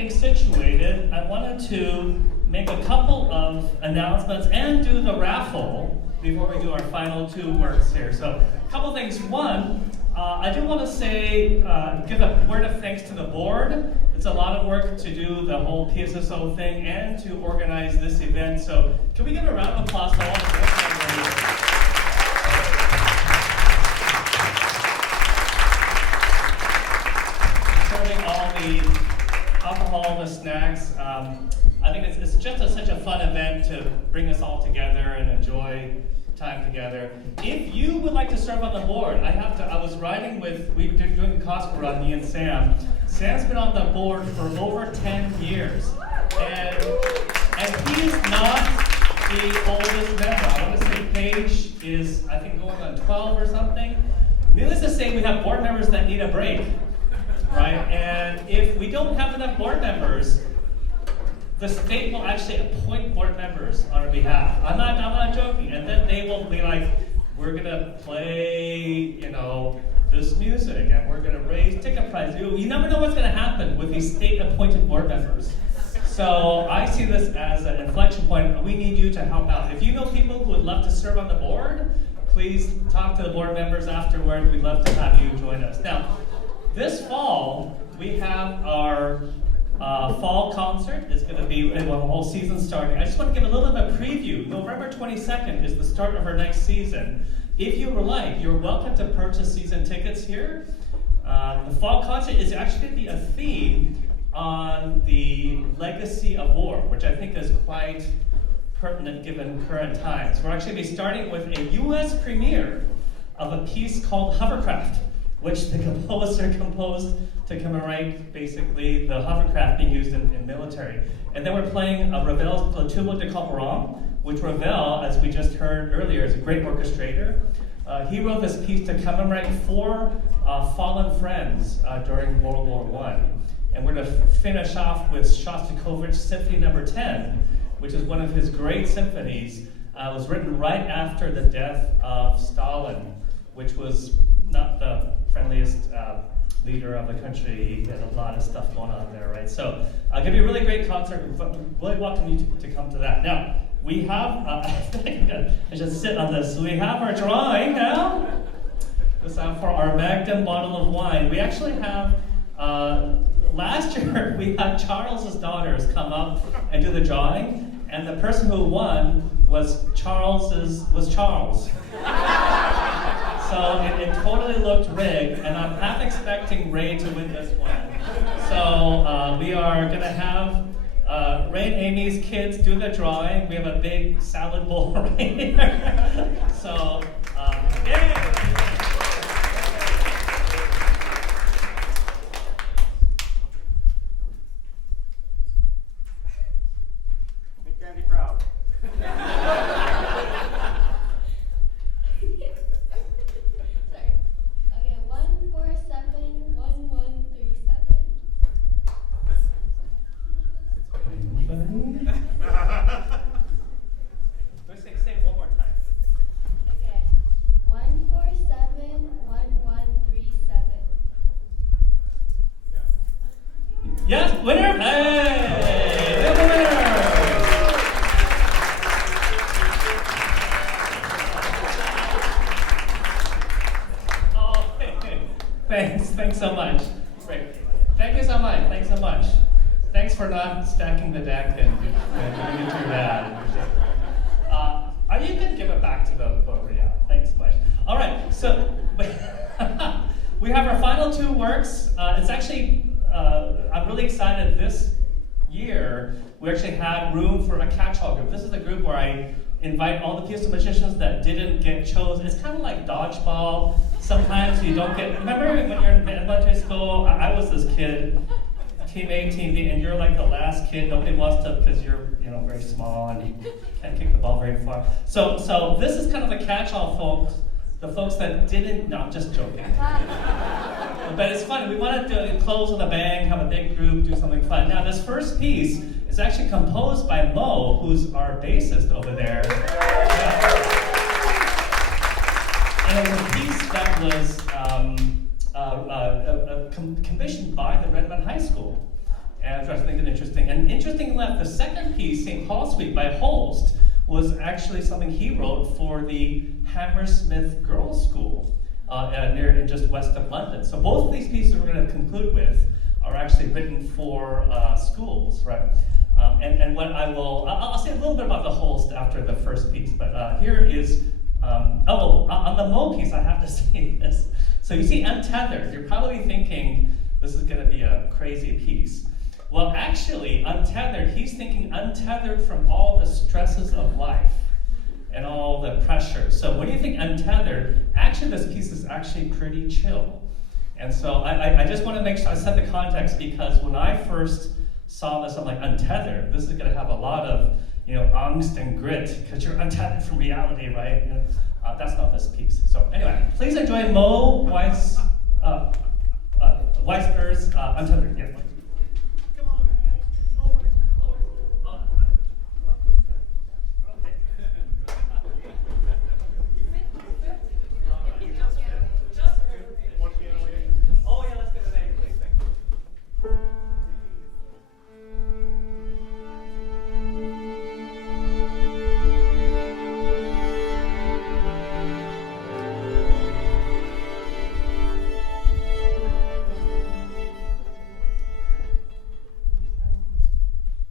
getting situated, I wanted to make a couple of announcements and do the raffle before we do our final two works here. So, a couple things. One, I do want to say, give a word of thanks to the board. It's a lot of work to do the whole PSSO thing and to organize this event. So, can we give a round of applause to all the board members? Serving all the alcohol, the snacks. I think it's just such a fun event to bring us all together and enjoy time together. If you would like to serve on the board, I was riding with, we were doing the Costco run, me and Sam. Sam's been on the board for over 10 years. And he's not the oldest member. I want to say Paige is, I think, going on 12 or something. Needless to say, we have board members that need a break, right? And if we don't have enough board members, the state will actually appoint board members on our behalf. I'm not joking. And then they will be like, we're gonna play, this music, and we're gonna raise ticket prices. You never know what's gonna happen with these state-appointed board members. So I see this as an inflection point. We need you to help out. If you know people who would love to serve on the board, please talk to the board members afterward. We'd love to have you join us. Now, this fall, we have our fall concert. Is going to be the whole season starting. I just want to give a little bit of a preview. November 22nd is the start of our next season. If you would like, you're welcome to purchase season tickets here. The fall concert is actually going to be a theme on the legacy of war, which I think is quite pertinent given current times. We're actually going to be starting with a U.S. premiere of a piece called Hovercraft, which the composer composed to commemorate basically the hovercraft being used in military. And then we're playing Ravel's Le Tumult de Coparon, which Ravel, as we just heard earlier, is a great orchestrator. He wrote this piece to commemorate 4 fallen friends during World War I. And we're going to finish off with Shostakovich's Symphony No. 10, which is one of his great symphonies. It was written right after the death of Stalin, which was not the friendliest leader of the country. He had a lot of stuff going on there, right? So it's going to be a really great concert. We really welcome you to come to that. Now, we have, I should sit on this. We have our drawing now. This is for our Magnum bottle of wine. We actually have, last year, we had Charles's daughters come up and do the drawing, and the person who won was Charles. So it totally looked rigged, and I'm half expecting Ray to win this one. So we are going to have Ray and Amy's kids do the drawing. We have a big salad bowl right here. So, yay! Make Andy proud. Say it one more time. Okay. 1471137. Yes, winner! Hey! We have a winner! Oh, thanks so much. Great. Thank you so much. Thanks for not stacking the deck and doing it too bad. You can give it back to the voter, yeah. Thanks so much. All right, so we have our final 2 works. It's actually, I'm really excited this year. We actually had room for a catch-all group. This is a group where I invite all the PSO magicians that didn't get chosen. It's kind of like dodgeball. Sometimes you don't get, remember when you're in elementary school, I was this kid, team A, team B, and you're like the last kid. Nobody wants to, because you're very small and you can't kick the ball very far. So this is kind of a catch-all, folks. The folks that didn't, no, I'm just joking. But it's fun. We wanted to close with a bang, have a big group, do something fun. Now, this first piece is actually composed by Mo, who's our bassist over there. And it was a piece that was commissioned by the Redmond High School. and which I think is interesting. And interesting enough, the second piece, St. Paul Suite by Holst, was actually something he wrote for the Hammersmith Girls' School near just west of London. So both of these pieces we're going to conclude with are actually written for schools, right? And what I'll say a little bit about the Holst after the first piece, but here is, on the Mo piece, I have to say this. So you see Untethered, you're probably thinking this is going to be a crazy piece. Well, actually, Untethered, he's thinking untethered from all the stresses of life and all the pressure. So when you think untethered, actually this piece is actually pretty chill. And so I just want to make sure I set the context, because when I first saw this, I'm like, untethered, this is going to have a lot of, angst and grit, because you're untethered from reality, right? That's not this piece. So anyway, please enjoy Mo Weisner's Untethered. Yeah.